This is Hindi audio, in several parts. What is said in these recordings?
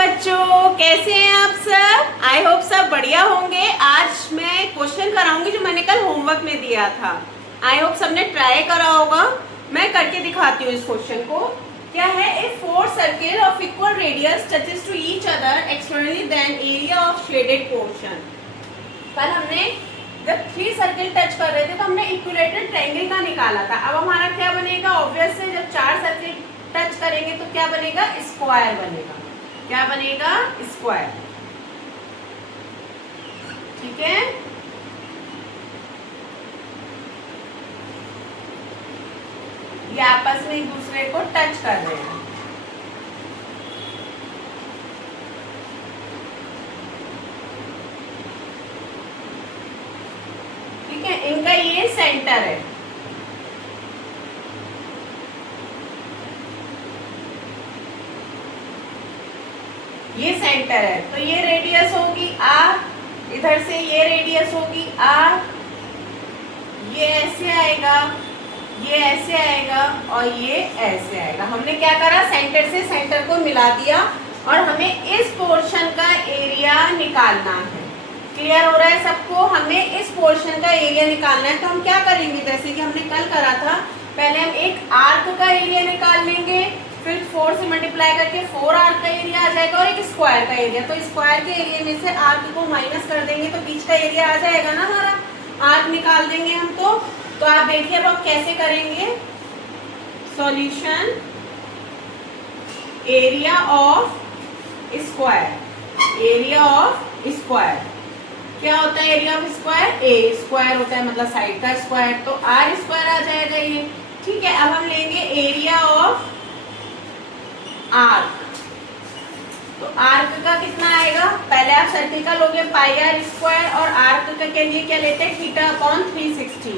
बच्चों, कैसे हैं आप सब? आई होप सब बढ़िया होंगे। आज मैं क्वेश्चन कराऊंगी जो मैंने कल होमवर्क में दिया था। आई होप सबने ट्राई करा होगा। मैं करके दिखाती हूँ इस क्वेश्चन को। क्या है? A four circle of equal radius touches to each other externally then area of shaded portion. कल हमने जब 3 सर्किल टच कर रहे थे तो हमने इक्विलेटरल ट्रायंगल का निकाला था। अब हमारा क्या बनेगा? ऑब्वियस है, जब 4 सर्किल टच करेंगे तो क्या बनेगा? स्क्वायर बनेगा। क्या बनेगा? स्क्वायर। ठीक है, ये आपस में एक दूसरे को टच कर रहे हैं। ठीक है, इनका ये सेंटर है। ये सेंटर है तो ये रेडियस होगी आर, इधर से ये रेडियस होगी आर, ये ऐसे आएगा, ये ऐसे आएगा और ये ऐसे आएगा। हमने क्या करा? सेंटर से सेंटर को मिला दिया और हमें इस पोर्शन का एरिया निकालना है। क्लियर हो रहा है सबको? हमें इस पोर्शन का एरिया निकालना है तो हम क्या करेंगे? जैसे कि हमने कल करा था, पहले हम एक आर्क का एरिया निकाल लेंगे, फिर 4 से मल्टीप्लाई करके 4 आर्क का एरिया आ जाएगा और एक स्क्वायर का एरिया। तो स्क्वायर के एरिया में से आर्क को माइनस कर देंगे तो बीच का एरिया आ जाएगा ना हमारा। आर्क निकाल देंगे हम। तो आप देखिए अब आप कैसे करेंगे। Solution, area of square. Area of square क्या होता है? Area of square A square होता है, मतलब साइड का स्क्वायर, तो आर स्क्वायर आ जाएगा ये। ठीक है, अब हम लेंगे एरिया ऑफ आर्क। तो आर्क का कितना आएगा? पहले आप सर्किल का लोगे पाई आर स्क्वायर और आर्क का के लिए क्या लेते हैं? Theta upon 360।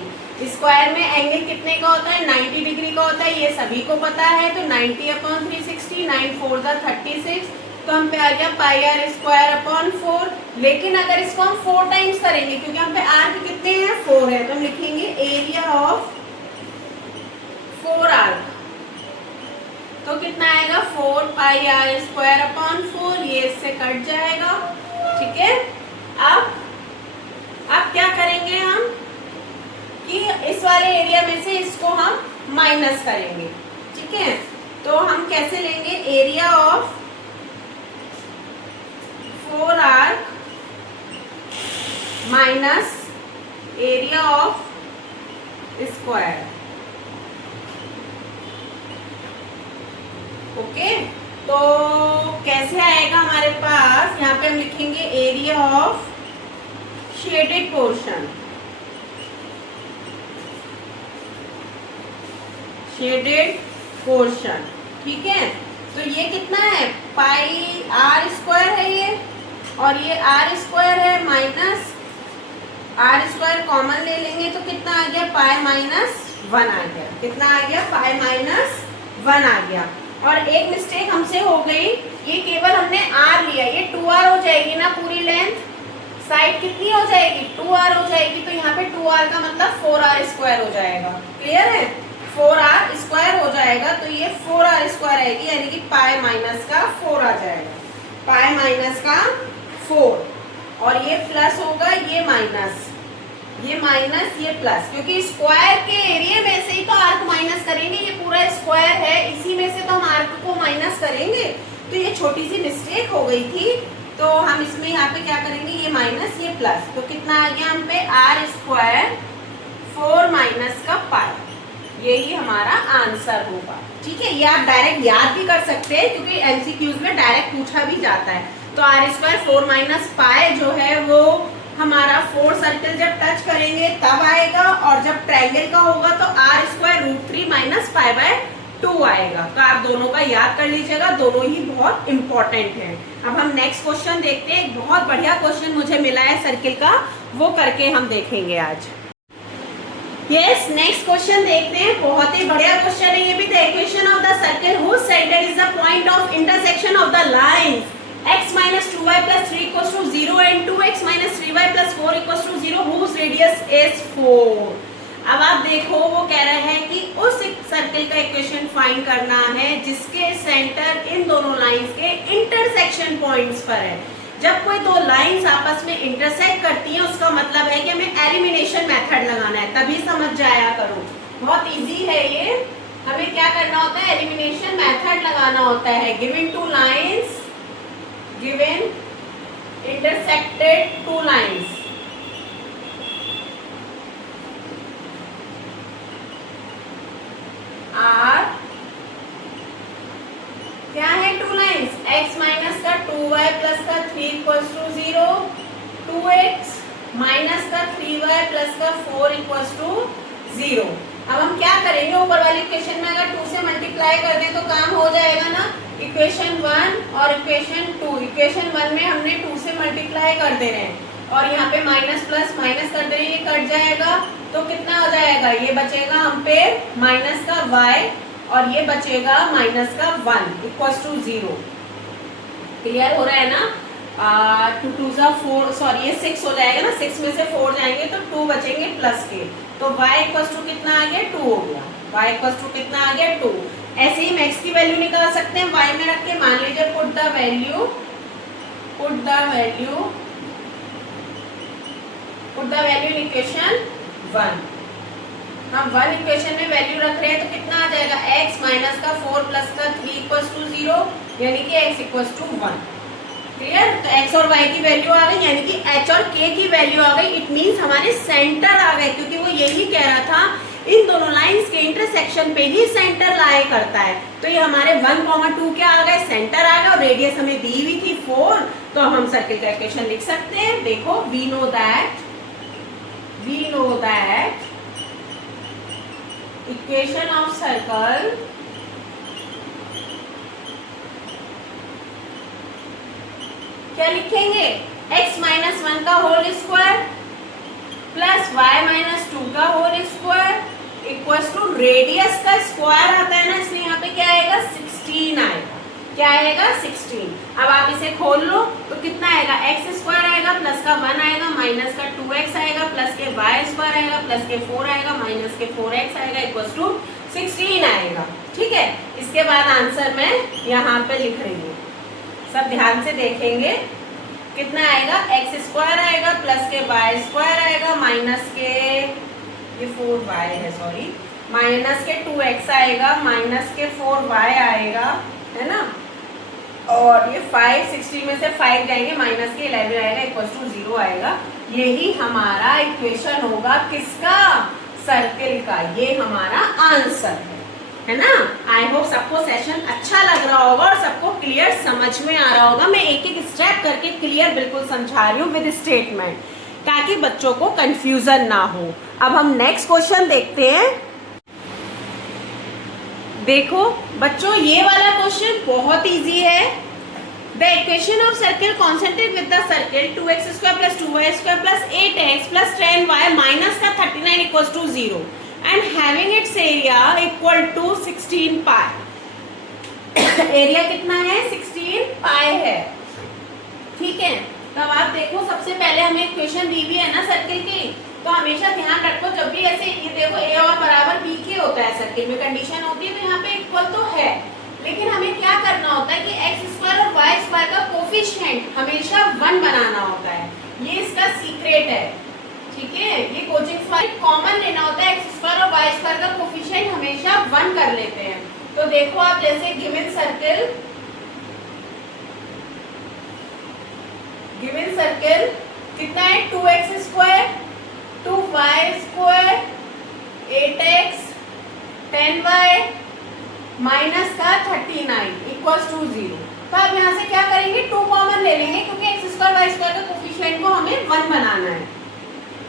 स्क्वायर में एंगल कितने का होता है? 90 डिग्री का होता है, ये सभी को पता है। तो 90 अपॉन 360, 9 4 जा 36, तो हम पे आ गया पाई आर स्क्वायर अपॉन 4। लेकिन अगर इसको हम 4 टाइम्स करेंगे, क्योंकि हम पे आर्क कितने हैं? 4 है, तो हम लिखेंगे एरिया ऑफ 4 आर्क। तो कितना आएगा? 4 पाई आर स्क्वायर अपॉन 4, ये इससे कट जाएगा। ठीक है, अब क्या करेंगे हम कि इस वाले एरिया में से इसको हम माइनस करेंगे। ठीक है, तो हम कैसे लेंगे? Area of 4 arc minus area of square. Okay, तो कैसे आएगा हमारे पास? यहाँ पे हम लिखेंगे area of shaded portion. Shaded portion. ठीक है, तो ये कितना है? पाई आर स्क्वायर है ये, और ये आर स्क्वायर है, माइनस आर स्क्वायर कॉमन ले लेंगे तो कितना आ गया? पाई माइनस 1 आ गया। कितना आ गया? पाई माइनस 1 आ गया। और एक मिस्टेक हमसे हो गई, ये केवल हमने आर लिया, ये 2r हो जाएगी ना पूरी लेंथ। साइड कितनी हो जाएगी? 2r हो जाएगी, तो यहाँ पे 2r का मतलब 4r स्क्वायर हो जाएगा। क्लियर है? 4r स्क्वायर हो जाएगा, तो ये 4r स्क्वायर आएगी, यानी कि पाई माइनस का 4 आ जाएगा। पाई माइनस का 4, और ये प्लस होगा, ये माइनस, ये माइनस, ये प्लस, क्योंकि स्क्वायर के एरिया में से ही तो आर्क माइनस करेंगे। ये पूरा स्क्वायर है, इसी में से तो हम आर्क को माइनस करेंगे। तो ये छोटी सी मिस्टेक हो गई थी, तो हम इसमें यहाँ पे क्या करेंगे? ये माइनस, ये प्लस, तो कितना आ गया हम पे? आर स्क्वायर 4 माइनस का पाई। यही हमारा आंसर होगा। ठीक है, ये आप डायरेक्ट याद भी कर सकते हैं, क्योंकि एमसीक्यूज में डायरेक्ट पूछा भी जाता है। तो आर स्क्वायर 4 माइनस पाई जो है वो हमारा 4 सर्कल जब टच करेंगे तब आएगा, और जब ट्रायंगल का होगा तो R square √3 minus pi by 2 आएगा। तो आप दोनों का याद कर लीजिएगा, दोनों ही बहुत इंपॉर्टेंट है। अब हम नेक्स्ट क्वेश्चन देखते हैं। एक बहुत बढ़िया क्वेश्चन मुझे मिला है सर्किल का, वो करके हम देखेंगे आज। यस, नेक्स्ट क्वेश्चन देखते हैं। बहुत ही बढ़िया क्वेश्चन है ये भी। The equation of the circle whose centre is the point of intersection of the lines x minus 2y plus 3 equals to 0 and 2x minus 3y plus 4 equals to 0 whose radius is 4। अब आप देखो वो कह रहे हैं कि उस सर्किल का इक्वेशन फाइंड करना है जिसके सेंटर इन दोनों लाइंस के इंटरसेक्शन पॉइंट्स पर है। जब कोई दो लाइंस आपस में इंटरसेक्ट करती हैं उसका मतलब है कि हमें एलिमिनेशन मेथड लगाना है, तभी समझ जाया करो। बहुत इजी है ये। हमें क्या करना होता है, एलिमिनेशन मेथड लगाना होता है। Given two lines, given intersected two lines, or क्या है, टू लाइंस, x माइनस का 2y प्लस का 3 इक्वल्स टू 0, 2x माइनस का 3y प्लस का 4 इक्वल्स टू 0। अब हम क्या करेंगे, ऊपर वाली इक्वेशन में अगर 2 से मल्टीप्लाई कर दें तो काम हो जाएगा ना। इक्वेशन 1 और इक्वेशन 2, इक्वेशन 1 में हमने 2 से मल्टीप्लाई कर दे रहे हैं और यहाँ पे माइनस प्लस माइनस कर दे रहे हैं, ये कट जाएगा तो कितना हो जाएगा, ये बचेगा हम पे माइनस का y और ये बचेगा माइनस का 1 इक्वल्स टू 0। क्लियर हो रहा है ना। 2 2 सा 4, सॉरी ये 6 हो जाएगा ना, 6 में से 4 जाएंगे तो 2 बचेंगे प्लस के, तो y इक्वल्स टू कितना आ गया, 2 हो गया। y इक्वल्स टू कितना आ गया, 2। ऐसे ही हम x की वैल्यू निकाल सकते हैं y में रख के। मान लीजिए put the value in equation 1। हम 1 इक्वेशन में वैल्यू रख रहे हैं तो कितना आ जाएगा, x माइनस का 4 प्लस का 3 इक्वल्स टू 0, यानी कि x इक्वल्स टू 1। क्लियर। तो x और y की वैल्यू आ गई, यानी कि h और k की वैल्यू आ गई। इट मींस हमारे सेंटर आ गए, क्योंकि वो यही कह रहा था इन दोनों लाइंस के इंटरसेक्शन पे ही सेंटर लाया करता है। तो ये हमारे 1,2 क्या आ गए, सेंटर आ गए, और रेडियस हमें दी हुई थी 4, तो हम सर्किल का इक्वेशन लिख सकते हैं। देखो we know that equation of circle क्या लिखेंगे, x माइनस 1 का whole square plus y minus 2 का whole square equals to radius का स्क्वायर आता है ना, इसलिए यहाँ पे क्या आएगा, 16 आएगा। क्या आएगा, 16। अब आप इसे खोल लो तो कितना आएगा, x स्क्वायर आएगा प्लस का 1 आएगा माइनस का 2x आएगा प्लस के y स्क्वायर आएगा प्लस के 4 आएगा माइनस के 4x आएगा इक्वल्स टू 16 आएगा। ठीक है। इसके बाद आंसर मैं यहाँ पे लिख रही हूँ, सब ध्यान से देखेंगे। कितना आएगा, x स्क्वायर आएगा प्लस के y स्क्वायर आएगा माइनस के, ये 4y है सॉरी, माइनस के 2x आएगा माइनस के 4y आएगा, है ना। और ये 5, 16 में से 5 जाएंगे माइनस के 11 आएगा इक्वल्स टू 0 आएगा। यही हमारा इक्वेशन होगा किसका, सर्किल का। ये हमारा आंसर है ना। आई होप सबको सेशन अच्छा लग रहा होगा और सबको क्लियर समझ में आ रहा होगा। मैं एक एक स्टेप करके क्लियर बिल्कुल समझा रही हूँ विद स्टेटमेंट, ताकि बच्चों को कंफ्यूजन ना हो। अब हम नेक्स्ट क्वेश्चन देखते हैं। देखो बच्चों, ये वाला क्वेश्चन बहुत इजी है। The equation of circle concentrate with the circle 2x square plus 2y square plus 8x plus 10y minus का 39 equals to 0 and having its area equal to 16 pi. Area कितना है, 16 पाई है। ठीक है। तो आप देखो, सबसे पहले हमें इक्वेशन दी हुई है ना सर्किल की, तो हमेशा ध्यान रखो जब भी ऐसे ये देखो a और बराबर b के होता है सर्किल में, कंडीशन होती है तो यहाँ पे इक्वल तो है, लेकिन हमें क्या करना होता है कि x स्क्वायर और y स्क्वायर का कोफिशिएंट हमेशा 1 बनाना होता है। ये इसका सीक्रेट है। ठीक है। ये कोचिंग फाइल कॉमन लेना होता है, x स्क्वायर और y स्क्वायर का कोफिशिएंट हमेशा 1 कर लेते हैं। तो देखो आप, जैसे गिवन सर्किल कितना है, 2x square 2y square 8x 10y minus का 39 इक्वल्स टू 0। तो आप यहाँ से क्या करेंगे, 2 कॉमन ले लेंगे, क्योंकि x स्क्वायर y स्क्वायर का कोफिशिएंट को हमें 1 बनाना है।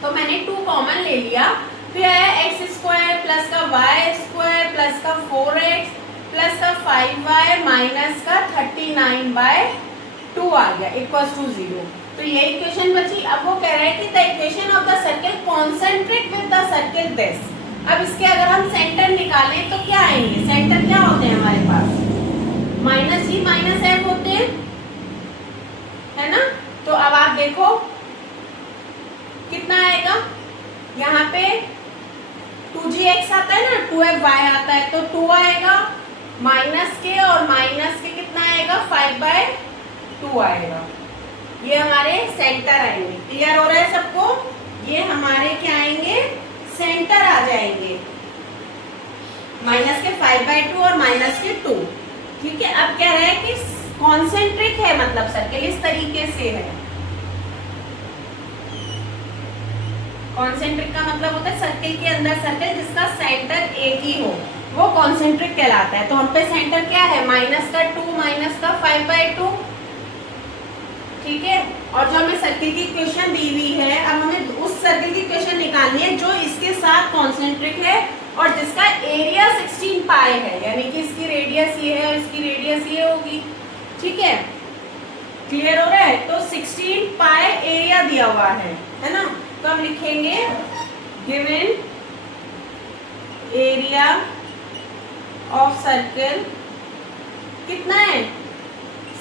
तो मैंने 2 कॉमन ले लिया, फिर आया x स्क्वायर प्लस का y स्क्वायर प्लस का 4x प्लस का 5y माइनस का 39/2 आ गया इक्वल्स टू 0। तो ये इक्वेशन बची। अब वो कह रहा है कि the equation of the circle concentrate with the circle this. अब इसके अगर हम सेंटर निकालें तो क्या आएंगे, सेंटर क्या होते हैं हमारे पास, माइनस ही माइनस f होते हैं, है ना। तो अब आप देखो कितना आएगा, यहाँ पे 2gx आता है ना, 2fy आता है, तो 2 आएगा माइनस के, और माइनस के कितना आएगा 5/2 आएगा। ये हमारे सेंटर आएंगे। क्लियर हो रहा है सबको? ये हमारे क्या आएंगे, सेंटर आ जाएंगे, माइनस के 5/2 और माइनस के 2। ठीक है, अब क्या है कि कॉन्सेंट्रिक है, मतलब सर्किल इस तरीके से है। कॉन्सेंट्रिक का मतलब होता है सर्किल के अंदर सर्किल जिसका सेंटर एक ही हो, वो कॉन्सेंट्रिक कहलाता है। तो हम पे सेंटर क्या है, माइनस का 2 माइनस का 5/2। ठीक है, और जो हमें सर्किल की इक्वेशन दी हुई है, अब हमें उस सर्किल की इक्वेशन निकालनी है जो इसके साथ कॉन्सेंट्रिक है और जिसका एरिया 16 पाई है, यानी कि इसकी रेडियस ये है और इसकी रेडियस ये होगी। ठीक है, क्लियर हो रहा है? तो 16 पाई एरिया दिया हुआ है ना। तो हम लिखेंगे गिवन एरिया ऑफ सर्कल कितना है,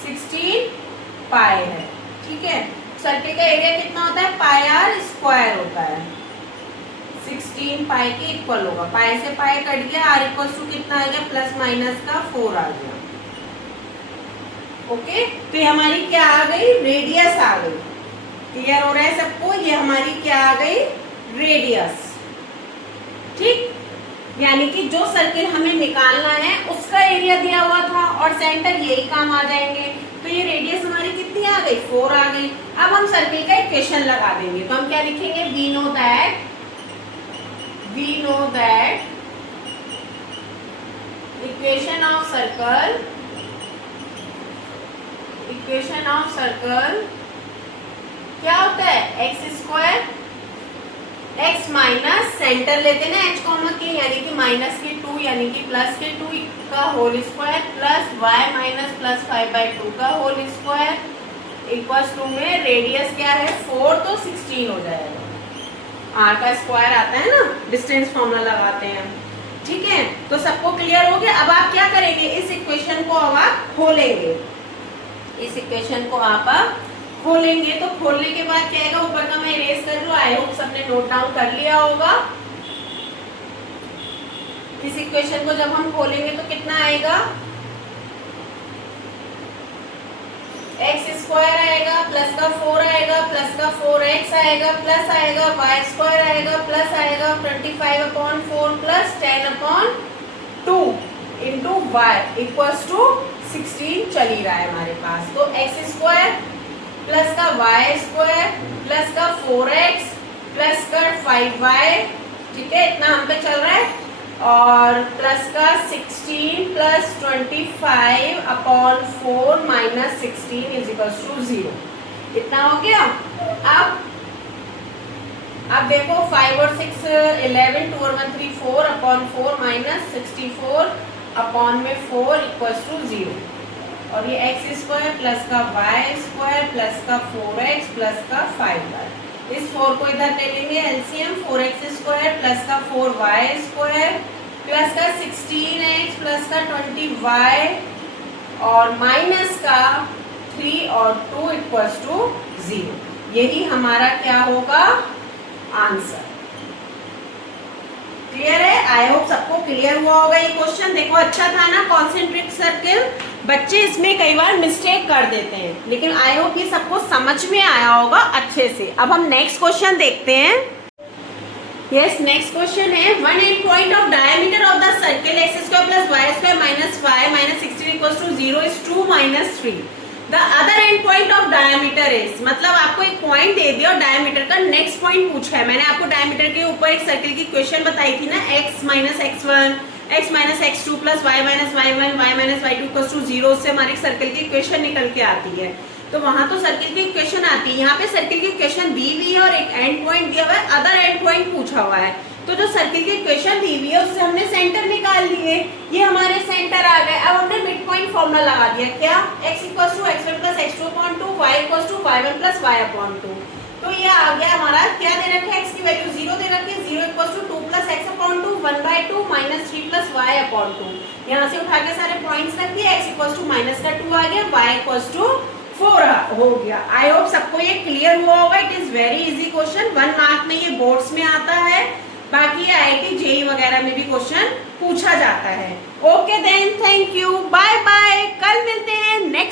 16 पाई है। ठीक है, सर्किल का एरिया कितना होता है, पाई आर स्क्वायर होता है, 16 पाई के इक्वल होगा। पाई से पाई कट गया, आर इक्वल टू कितना आ गया, प्लस माइनस का 4 आ गया। ओके, तो ये हमारी क्या आ गई, रेडियस आ गई। क्लियर हो रहा है सबको? ये हमारी क्या आ गई, रेडियस। ठीक, यानी कि जो सर्किल हमें निकालना है उसका एरिया दिया हुआ था और सेंटर यही काम आ जाएंगे। तो ये रेडियस हमारी कितनी आ गई, 4 आ गई। अब हम सर्किल का इक्वेशन लगा देंगे। तो हम क्या लिखेंगे, we know that equation of circle क्या होता है, x², x माइनस सेंटर लेते ना h कॉमा के, यानी कि माइनस के 2 यानी कि प्लस के 2 का whole square plus y minus plus 5/2 का होल स्क्वायर इक्वल्स टू में रेडियस क्या है 4, तो 16 हो जाएगा। r का स्क्वायर आता है ना, डिस्टेंस फॉर्मूला लगाते हैं। ठीक है, तो सबको क्लियर हो गया? अब आप क्या करेंगे, इस इक्वेशन को अब आप खोलेंगे, इस इक्वेशन को आप खोलेंगे। तो खोलने के बाद क्या आएगा, ऊपर का मैं इरेज कर लूं, आई होप सबने नोट डाउन कर लिया होगा। इस इक्वेशन को जब हम खोलेंगे तो कितना आएगा, x² आएगा, प्लस का 4 आएगा, प्लस का 4x आएगा, प्लस आएगा y² आएगा, प्लस आएगा 25/4 plus 10/2 into y equals to 16 चल ही रहा है हमारे पास। तो x² प्लस का y² प्लस का 4x प्लस का 5y, ठीक है, इतना हम पे चल रहा है, और प्लस का 16 plus 25/4 minus 16 is equals to 0। इतना हो गया। अब देखो 5 और 6 11, 2 और 1 3 4/4 माइनस 64/4 इक्वल्स टू 0। और ये x² प्लस का y² प्लस का 4x प्लस का 5y, इस 4 को इधर ले लेंगे एलसीएम, 4x² प्लस का 4y² प्लस का 16x प्लस का 20y और माइनस का 3 और 2 इक्वल्स टू 0। यही हमारा क्या होगा, आंसर। क्लियर है? आई होप सबको क्लियर हुआ होगा ये क्वेश्चन। देखो अच्छा था ना, कॉन्सेंट्रिक सर्किल। बच्चे इसमें कई बार मिस्टेक कर देते हैं, लेकिन आई होप ये सबको समझ में आया होगा अच्छे से। अब हम नेक्स्ट क्वेश्चन देखते हैं। यस, नेक्स्ट क्वेश्चन है, one end point of diameter of the circle x² plus y² minus 5 minus 16 equals to 0 is 2 minus 3। The other end point of diameter is, मतलब आपको एक पॉइंट दे दिया और डायमीटर का नेक्स्ट पॉइंट पूछा है। मैंने आपको डायमीटर के ऊपर एक सर्किल की क्वेश्चन बताई थी ना, x minus x1 x minus x2 plus y minus y1 y minus y2 equals to 0, उससे हमारी सर्किल की इक्वेशन निकल के आती है। तो वहां तो सर्किल की इक्वेशन आती है, यहाँ पे सर्किल की इक्वेशन दी हुई है और एक एंड पॉइंट दिया हुआ है, अदर एंड पॉइंट पूछा हुआ है। तो जो सर्किल की इक्वेशन दी हुई है उससे हमने सेंटर निकाल लिए, ये हमारे सेंटर आ गए। अब हमने मिड पॉइंट फॉर्मूला लगा दिया, क्या, x equals to x1 plus x2/2 y equals to y1 plus y/2। तो ये आ गया हमारा, क्या दे रखा है, x की वैल्यू 0 दे रखी है, 0 equals to 2 plus x/2 1/2 minus 3 plus y/2। यहाँ से उठा के सारे पॉइंट्स रख दिए, x इक्वल्स टू माइनस का 2 आ गया, y इक्वल्स टू 4 हो गया। आई होप सबको ये क्लियर हुआ होगा। It is very easy question, 1 mark में ये बोर्ड्स में आता है। बाकी IIT जेई वगैरह में भी क्वेश्चन पूछा जाता है। Okay then, thank you, bye bye, कल मिलते हैं नेक्स्ट